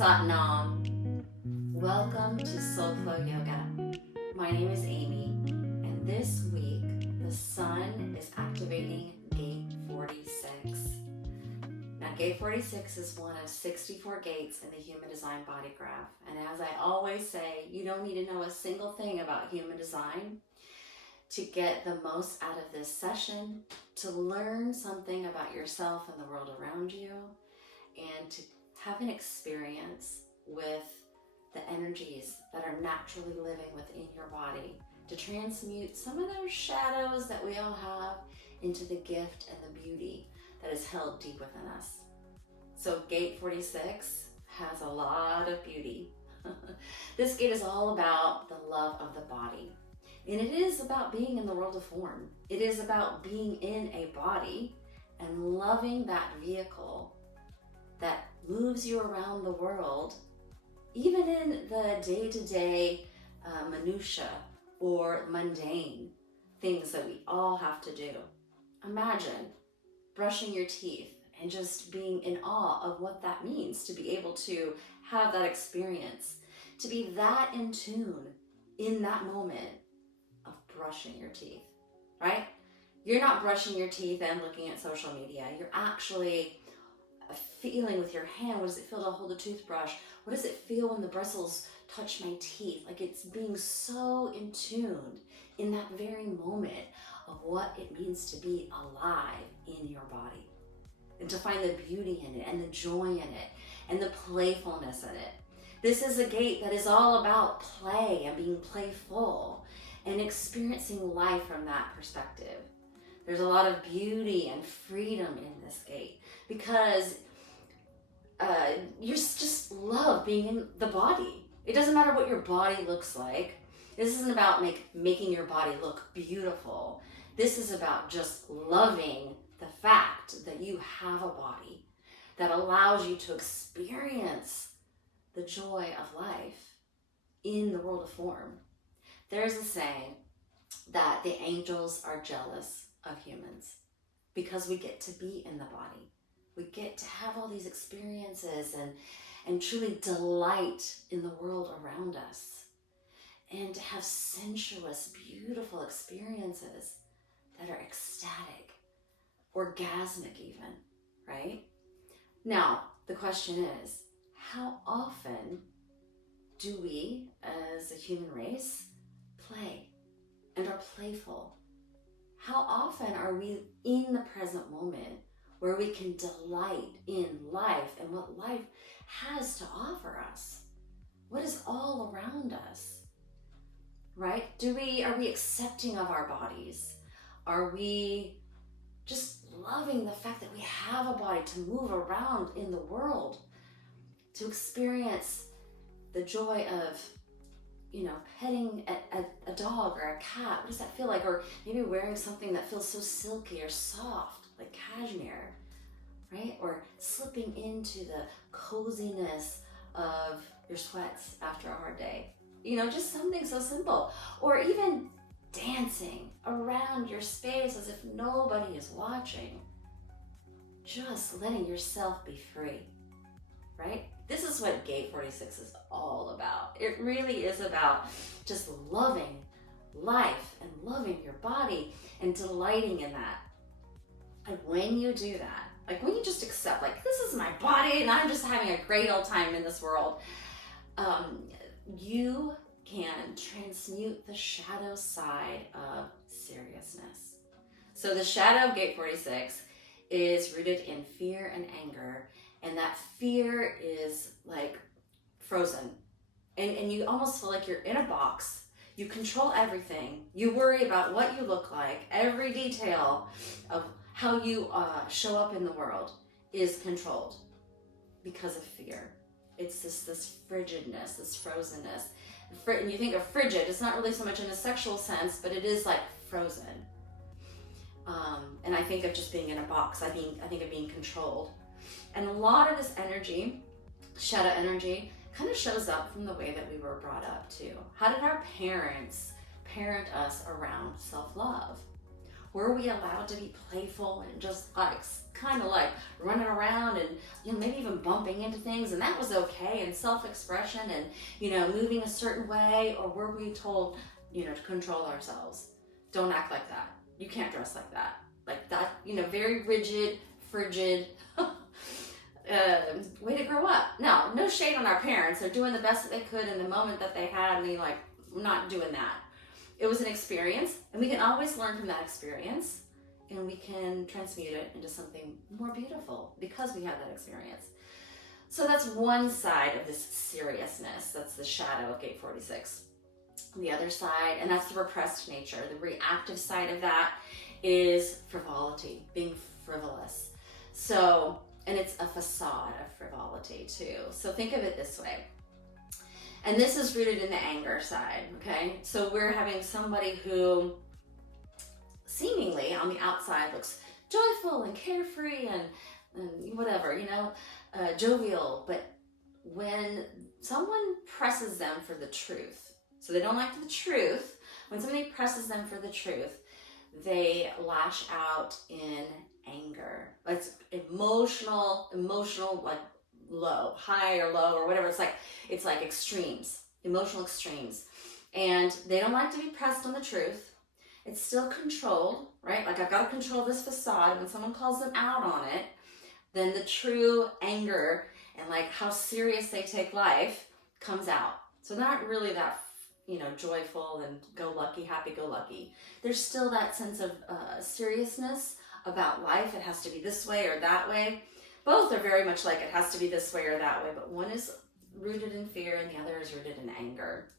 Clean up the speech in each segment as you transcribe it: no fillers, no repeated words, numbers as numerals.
Satnam. Welcome to SoulFlow Yoga. My name is Amy, and this week the sun is activating gate 46. Now, gate 46 is one of 64 gates in the human design body graph. And as I always say, you don't need to know a single thing about human design to get the most out of this session, to learn something about yourself and the world around you, and to have an experience with the energies that are naturally living within your body, to transmute some of those shadows that we all have into the gift and the beauty that is held deep within us. So gate 46 has a lot of beauty. This gate is all about the love of the body. And it is about being in the world of form. It is about being in a body and loving that vehicle that moves you around the world, even in the day-to-day minutia or mundane things that we all have to do. Imagine brushing your teeth and just being in awe of what that means to be able to have that experience, to be that in tune in that moment of brushing your teeth, right? You're not brushing your teeth and looking at social media. You're actually feeling with your hand. What does it feel to hold a toothbrush? What does it feel when the bristles touch my teeth? Like, it's being so in tune in that very moment of what it means to be alive in your body, and to find the beauty in it and the joy in it and the playfulness in it. This is a gate that is all about play and being playful and experiencing life from that perspective. There's a lot of beauty and freedom in this gate because you just love being in the body. It doesn't matter what your body looks like. This isn't about making your body look beautiful. This is about just loving the fact that you have a body that allows you to experience the joy of life in the world of form. There's a saying that the angels are jealous of humans because we get to be in the body. We get to have all these experiences and truly delight in the world around us, and to have sensuous, beautiful experiences that are ecstatic, orgasmic even, right? Now, the question is, how often do we as a human race play and are playful? How often are we in the present moment where we can delight in life and what life has to offer us? What is all around us, right? Are we accepting of our bodies? Are we just loving the fact that we have a body to move around in the world, to experience the joy of, petting a dog or a cat? What does that feel like? Or maybe wearing something that feels so silky or soft, like cashmere, right? Or slipping into the coziness of your sweats after a hard day. Just something so simple. Or even dancing around your space as if nobody is watching. Just letting yourself be free, right? This is what gate 46 is all about. It really is about just loving life and loving your body and delighting in that. And when you do that, like when you just accept, like, this is my body and I'm just having a great old time in this world, you can transmute the shadow side of seriousness. So the shadow of gate 46 is rooted in fear and anger, and that fear is like frozen. And you almost feel like you're in a box. You control everything. You worry about what you look like. Every detail of how you show up in the world is controlled because of fear. It's this frigidness, this frozenness. And you think of frigid, it's not really so much in a sexual sense, but it is like frozen. And I think of just being in a box. I think of being controlled. And a lot of this energy, shadow energy, kind of shows up from the way that we were brought up too. How did our parents parent us around self-love? Were we allowed to be playful and just like kind of like running around and maybe even bumping into things, and that was okay, and self-expression and moving a certain way? Or were we told to control ourselves? Don't act like that. You can't dress like that. Like that, very rigid, frigid way to grow up. Now, no shade on our parents. They're doing the best that they could in the moment that they had, and they we're not doing that. It was an experience, and we can always learn from that experience, and we can transmute it into something more beautiful because we had that experience. So that's one side of this seriousness. That's the shadow of gate 46. The other side, and that's the repressed nature, the reactive side of that is frivolity, being frivolous. So, and it's a facade of frivolity too. So think of it this way. And this is rooted in the anger side, okay? So we're having somebody who seemingly on the outside looks joyful and carefree and whatever, jovial. But when someone presses them for the truth, so they don't like the truth, when somebody presses them for the truth, they lash out in anger. It's emotional, like low, high or low or whatever. It's like extremes, emotional extremes. And they don't like to be pressed on the truth. It's still controlled, right? Like I've got to control this facade. When someone calls them out on it, then the true anger and like how serious they take life comes out. So they're not really that joyful and happy-go-lucky. There's still that sense of seriousness about life. It has to be this way or that way. Both are very much like it has to be this way or that way, but one is rooted in fear and the other is rooted in anger.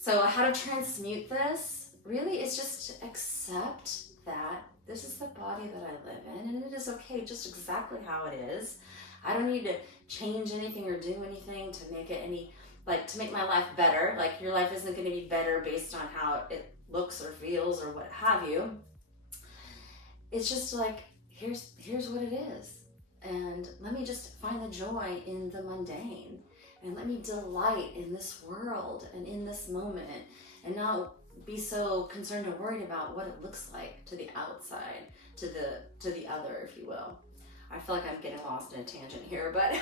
So how to transmute this really is just to accept that this is the body that I live in, and it is okay just exactly how it is. I don't need to change anything or do anything to make it to make my life better. Like your life isn't going to be better based on how it looks or feels or what have you. It's just like, here's what it is. And let me just find the joy in the mundane. And let me delight in this world and in this moment. And not be so concerned and worried about what it looks like to the outside, to the other, if you will. I feel like I'm getting lost in a tangent here, but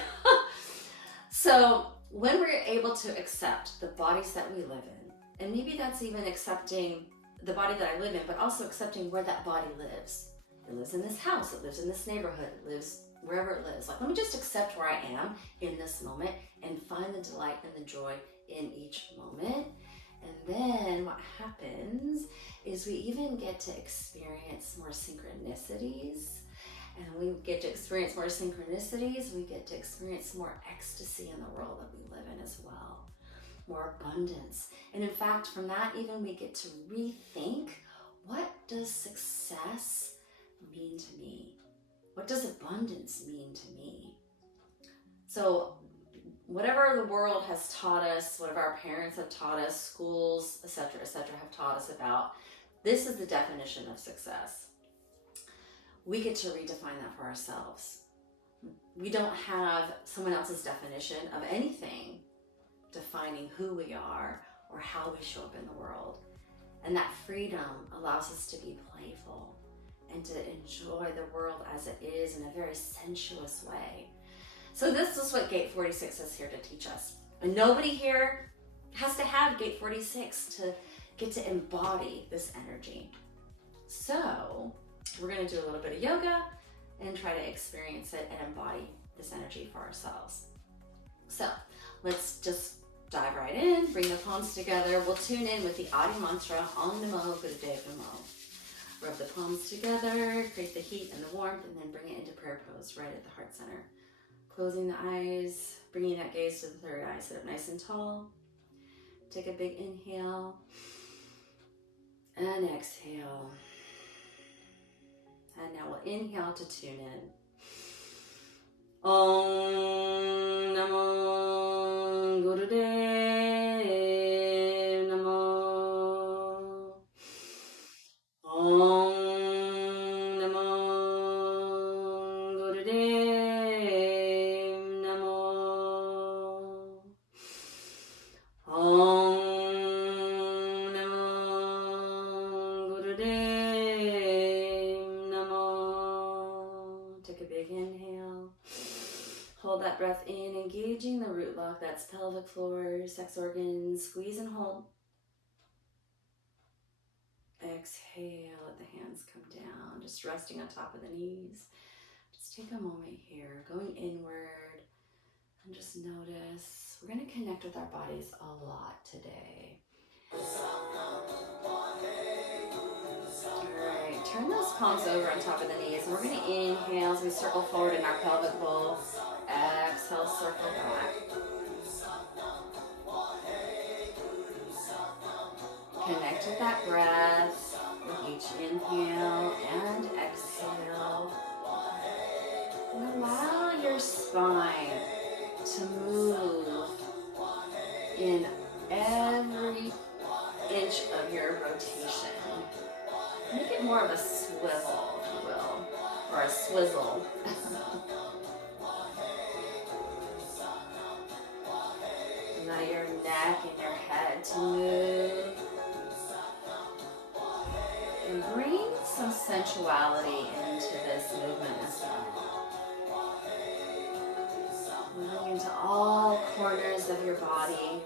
so when we're able to accept the bodies that we live in, and maybe that's even accepting the body that I live in, but also accepting where that body lives. It lives in this house, it lives in this neighborhood, it lives wherever it lives. Like, let me just accept where I am in this moment and find the delight and the joy in each moment. And then what happens is we even get to experience more synchronicities. And we get to experience more synchronicities, we get to experience more ecstasy in the world that we live in as well. More abundance. And in fact, from that even we get to rethink, what does success mean to me? What does abundance mean to me? So whatever the world has taught us, whatever our parents have taught us, schools, etc., have taught us about, this is the definition of success. We get to redefine that for ourselves. We don't have someone else's definition of anything defining who we are or how we show up in the world. And that freedom allows us to be playful and to enjoy the world as it is in a very sensuous way. So this is what Gate 46 is here to teach us. And nobody here has to have Gate 46 to get to embody this energy. So we're going to do a little bit of yoga and try to experience it and embody this energy for ourselves. So let's just dive right in, bring the palms together. We'll tune in with the Adi mantra, Om Namo Gurudev Namo. Rub the palms together, create the heat and the warmth, and then bring it into prayer pose right at the heart center. Closing the eyes, bringing that gaze to the third eye. Sit up nice and tall. Take a big inhale and exhale. And now we'll inhale to tune in. Om Namo Gurudev Namo. Om Namo Gurudev Namo. Om Namo Gurudev Hold that breath in, engaging the root lock. That's pelvic floor, sex organs. Squeeze and hold. Exhale, let the hands come down, just resting on top of the knees. Just take a moment here, going inward, and just notice. We're going to connect with our bodies a lot today. Alright, turn those palms over on top of the knees, and we're going to inhale as we circle forward in our pelvic bowl. Exhale, circle back. Connect with that breath with each inhale and exhale. And allow your spine to move in every inch of your rotation. Make it more of a swivel, if you will, or a swizzle. Allow your neck and your head to move. And bring some sensuality into this movement as well. Moving into all corners of your body.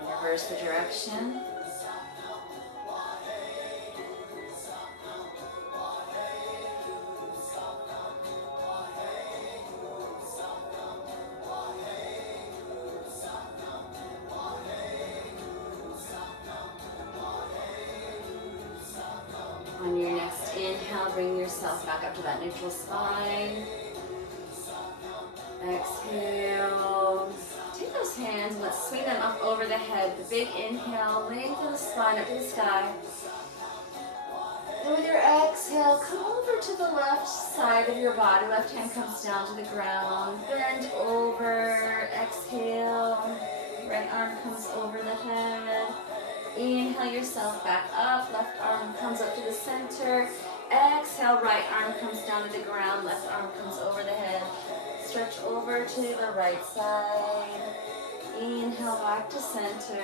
And reverse the direction. On your next inhale, bring yourself back up to that neutral spine. Exhale. Take those hands and let's swing them up over the head. The big inhale, lengthen the spine up to the sky. And with your exhale, come over to the left side of your body. Left hand comes down to the ground. Bend over. Exhale. Right arm comes over the head. Inhale yourself back up. Left arm comes up to the center. Exhale, right arm comes down to the ground. Left arm comes over the head. Stretch over to the right side. Inhale back to center.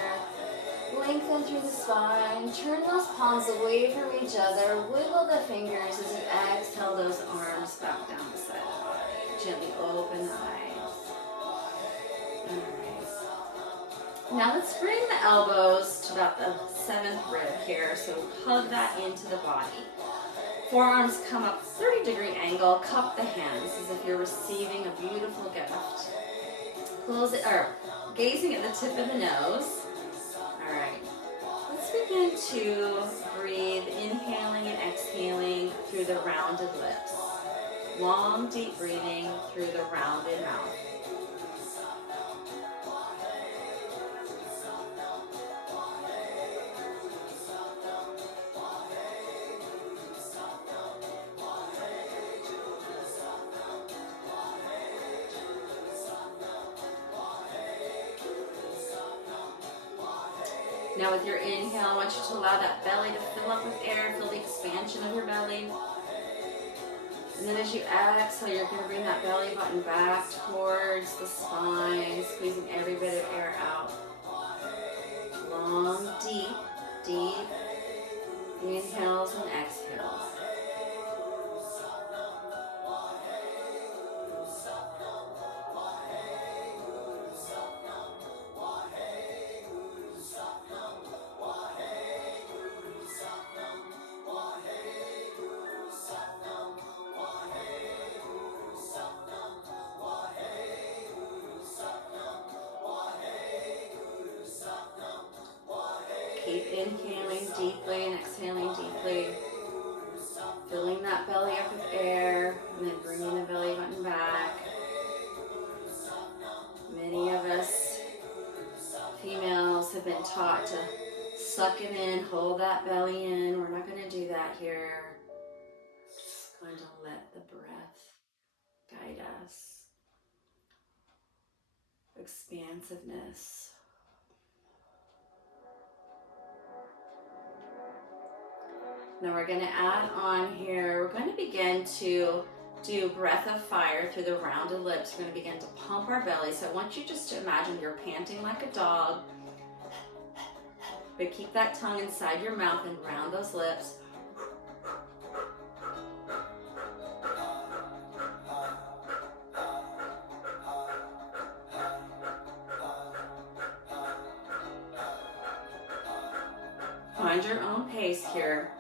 Lengthen through the spine. Turn those palms away from each other. Wiggle the fingers as you exhale those arms back down the side of the body. Gently open the eyes. Alright. Now let's bring the elbows to about the 7th rib here. So hug that into the body. Forearms come up 30-degree angle. Cup the hands as if you're receiving a beautiful gift. Close it, or gazing at the tip of the nose. Alright. Let's begin to breathe, inhaling and exhaling through the rounded lips. Long, deep breathing through the rounded mouth. Now with your inhale, I want you to allow that belly to fill up with air, feel the expansion of your belly. And then as you exhale, you're going to bring that belly button back towards the spine, squeezing every bit of air out. Long, deep, deep inhales and exhales. Keep inhaling deeply and exhaling deeply. Filling that belly up with air and then bringing the belly button back. Many of us females have been taught to suck it in, hold that belly in. We're not going to do that here. Just going to let the breath guide us. Expansiveness. Now we're going to add on here, we're going to begin to do breath of fire through the rounded lips. We're going to begin to pump our belly. So I want you just to imagine you're panting like a dog, but keep that tongue inside your mouth and round those lips. find your own pace here.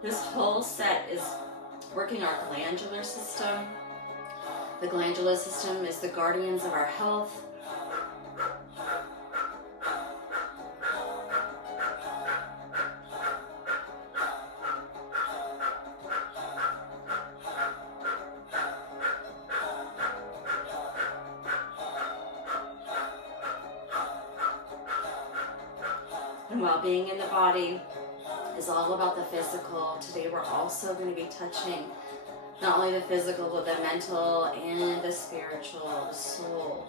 This whole set is working our glandular system. The glandular system is the guardians of our health. And well-being in the body is all about the physical. Today we're also going to be touching not only the physical, but the mental and the spiritual, the soul.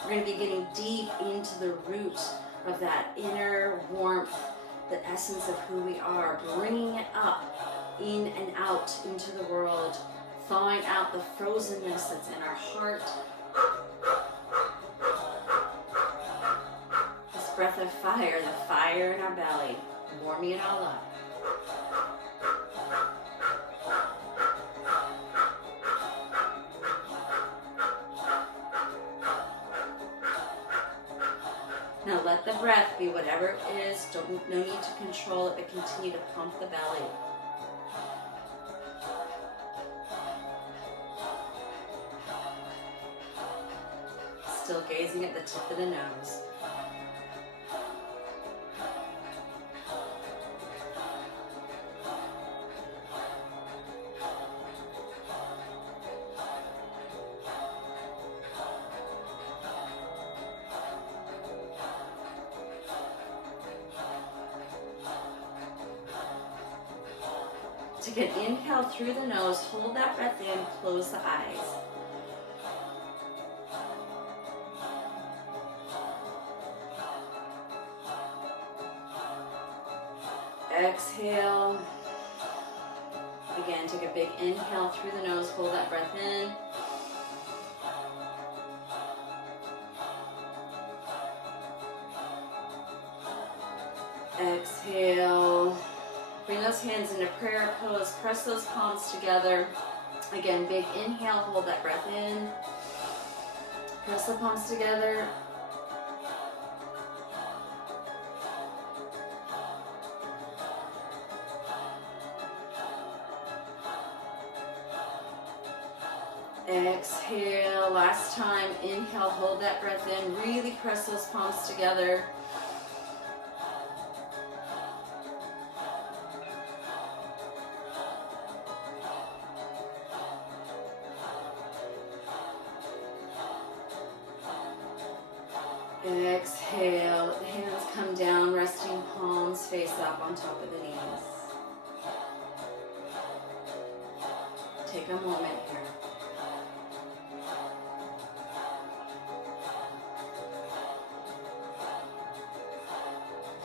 We're going to be getting deep into the root of that inner warmth, the essence of who we are, bringing it up, in and out into the world, thawing out the frozenness that's in our heart. This breath of fire, the fire in our belly, warming it all up. Now let the breath be whatever it is. No need to control it, but continue to pump the belly. Still gazing at the tip of the nose. Take an inhale through the nose, hold that breath in, close the eyes. Exhale. Again, take a big inhale through the nose, hold that breath in. Exhale. Bring those hands into prayer pose. Press those palms together. Again, big inhale. Hold that breath in. Press the palms together. Exhale. Last time. Inhale. Hold that breath in. Really press those palms together. Exhale, let the hands come down, resting palms face up on top of the knees. Take a moment here.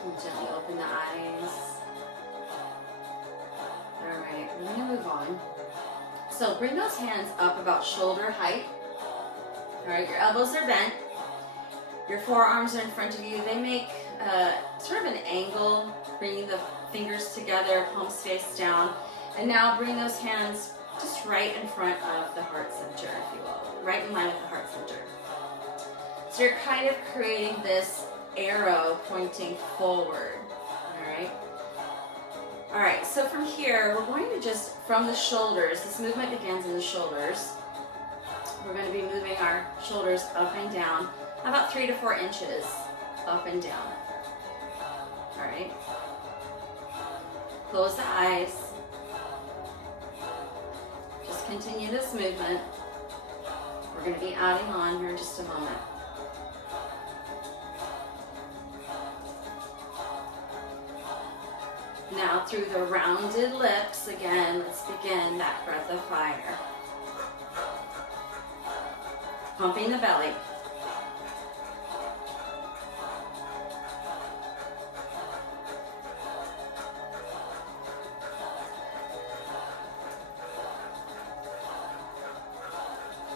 And gently open the eyes. Alright, we're going to move on. So bring those hands up about shoulder height. Alright, your elbows are bent. Your forearms are in front of you. They make sort of an angle, bringing the fingers together, palms face down. And now bring those hands just right in front of the heart center, if you will. Right in line with the heart center. So you're kind of creating this arrow pointing forward. Alright? Alright, so from here, we're going to just, from the shoulders, this movement begins in the shoulders. We're going to be moving our shoulders up and down. About 3 to 4 inches up and down. All right. Close the eyes. Just continue this movement. We're going to be adding on here in just a moment. Now through the rounded lips, again, let's begin that breath of fire. Pumping the belly.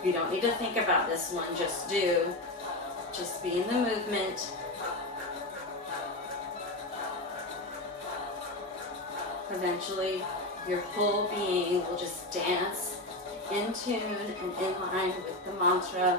You don't need to think about this one, just do. Just be in the movement. Eventually, Your whole being will just dance in tune and in line with the mantra.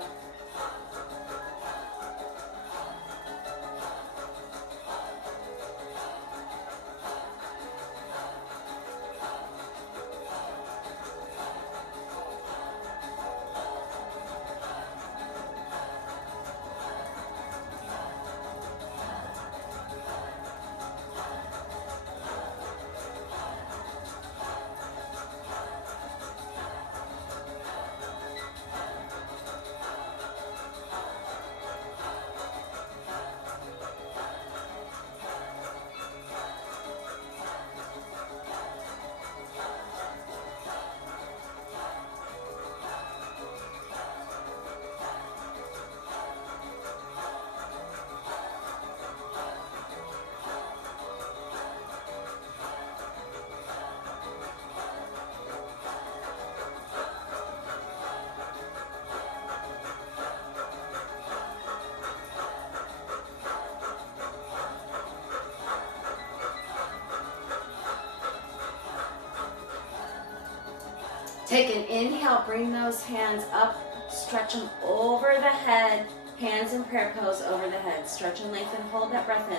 Take an inhale, bring those hands up, stretch them over the head, hands in prayer pose over the head. Stretch and lengthen, hold that breath in.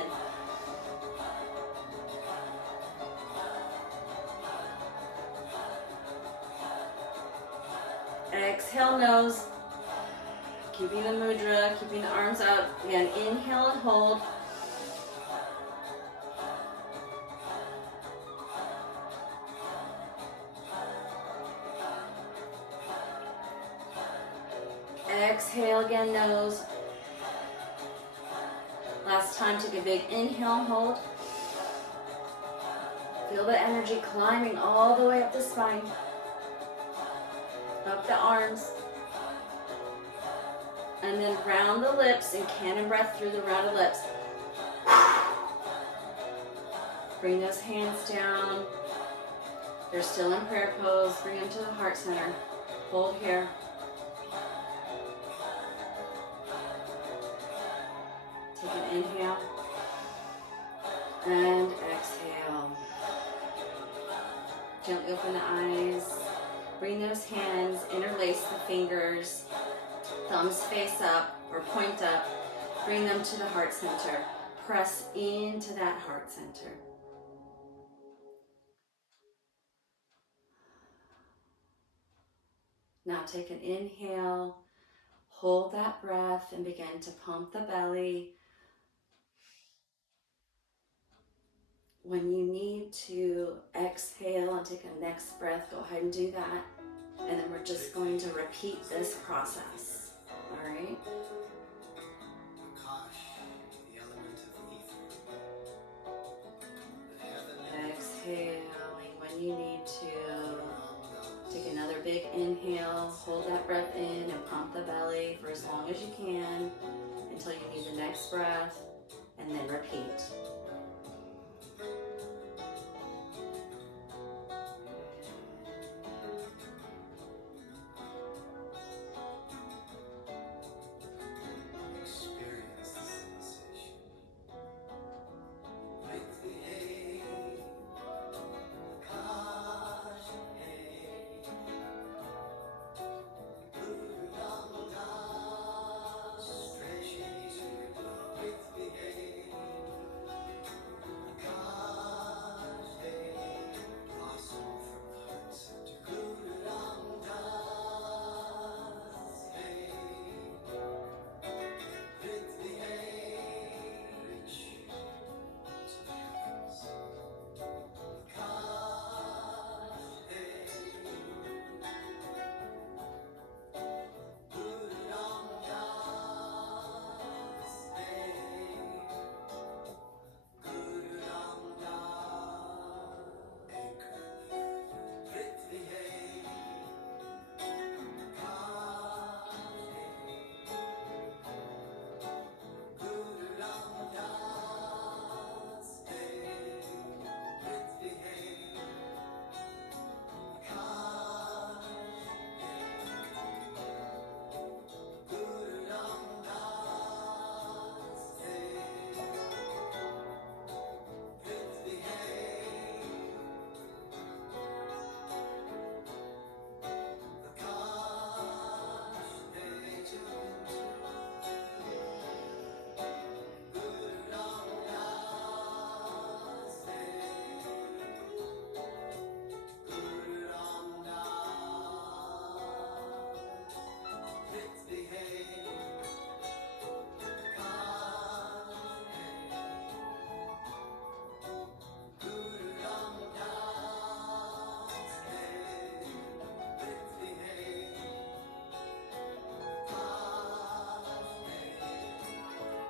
Exhale, nose. Keeping the mudra, keeping the arms out. Again, inhale and hold. Exhale again, nose. Last time, take a big inhale, hold. Feel the energy climbing all the way up the spine, up the arms. And then round the lips and cannon breath through the rounded lips. Bring those hands down. They're still in prayer pose. Bring them to the heart center. Hold here. Take an inhale and exhale. Gently open the eyes. Bring those hands, interlace the fingers, thumbs face up or point up. Bring them to the heart center. Press into that heart center. Now take an inhale, hold that breath and begin to pump the belly. When you need to exhale and take a next breath, go ahead and do that. And then we're just going to repeat this process. All right? Exhaling when you need to. Take another big inhale, hold that breath in and pump the belly for as long as you can until you need the next breath, and then repeat.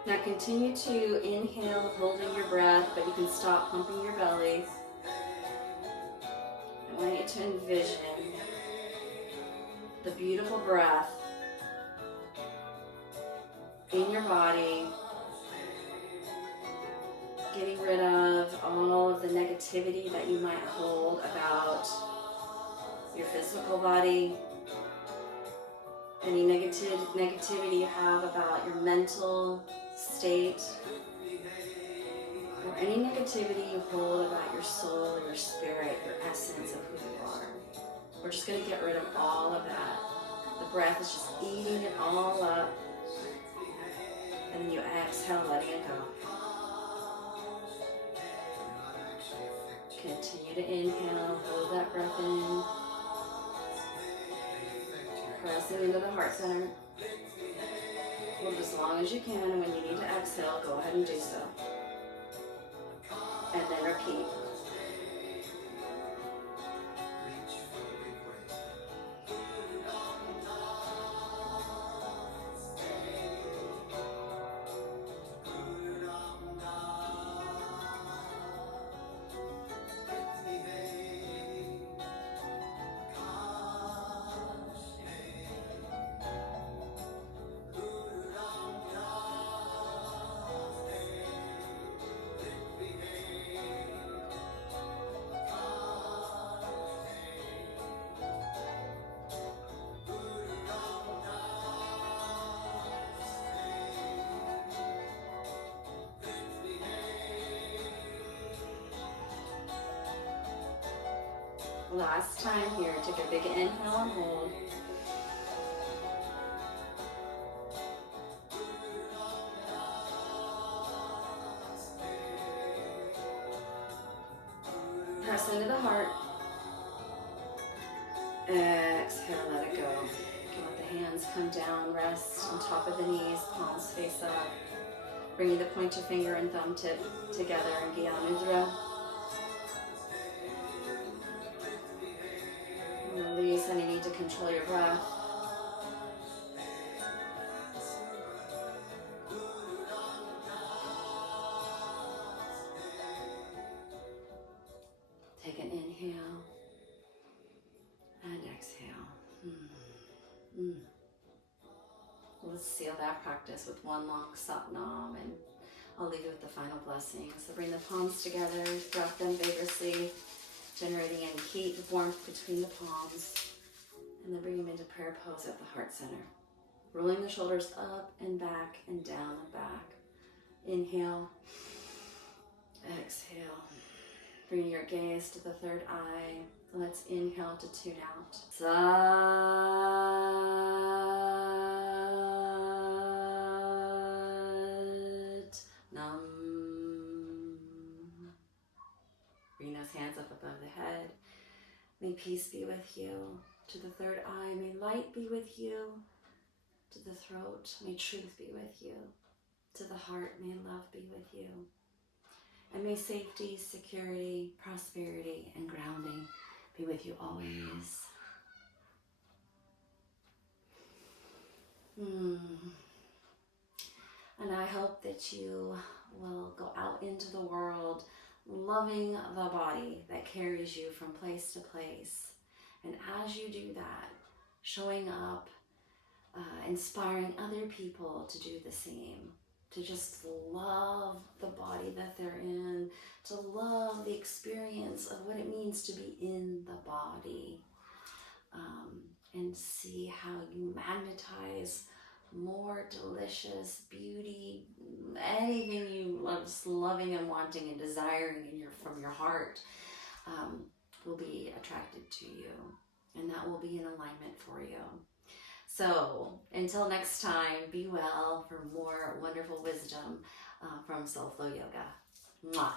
Now continue to inhale, holding your breath, but you can stop pumping your belly. I want you to envision the beautiful breath in your body, getting rid of all of the negativity that you might hold about your physical body, any negativity you have about your mental state, or any negativity you hold about your soul, your spirit, your essence of who you are. We're just going to get rid of all of that. The breath is just eating it all up. And then you exhale, letting it go. Continue to inhale, hold that breath in. Pressing into the heart center. Hold as long as you can, and when you need to exhale, go ahead and do so. And then repeat. Last time here, take a big inhale and hold. Press into the heart. Exhale, let it go. Let the hands come down, rest on top of the knees, palms face up. Bringing the pointer finger and thumb tip together in Gyan Mudra. Release any need to control your breath. Take an inhale and exhale. Let's seal that practice with one long Sat Nam, and I'll leave you with the final blessing. So bring the palms together, drop them vigorously, generating any heat, warmth between the palms, and then bring them into prayer pose at the heart center. Rolling the shoulders up and back and down and back. Inhale, exhale. Bring your gaze to the third eye. Let's inhale to tune out. Sat Nam. Bring those hands up above the head. May peace be with you. To the third eye, may light be with you. To the throat, may truth be with you. To the heart, may love be with you. And may safety, security, prosperity, and grounding be with you always. And I hope that you will go out into the world loving the body that carries you from place to place. And as you do that, showing up, inspiring other people to do the same. To just love the body that they're in, to love the experience of what it means to be in the body, and see how you magnetize more delicious beauty, anything you love, just loving and wanting and desiring from your heart, will be attracted to you, and that will be in alignment for you. So until next time, be well for more wonderful wisdom from SoulFlow Yoga. Mwah.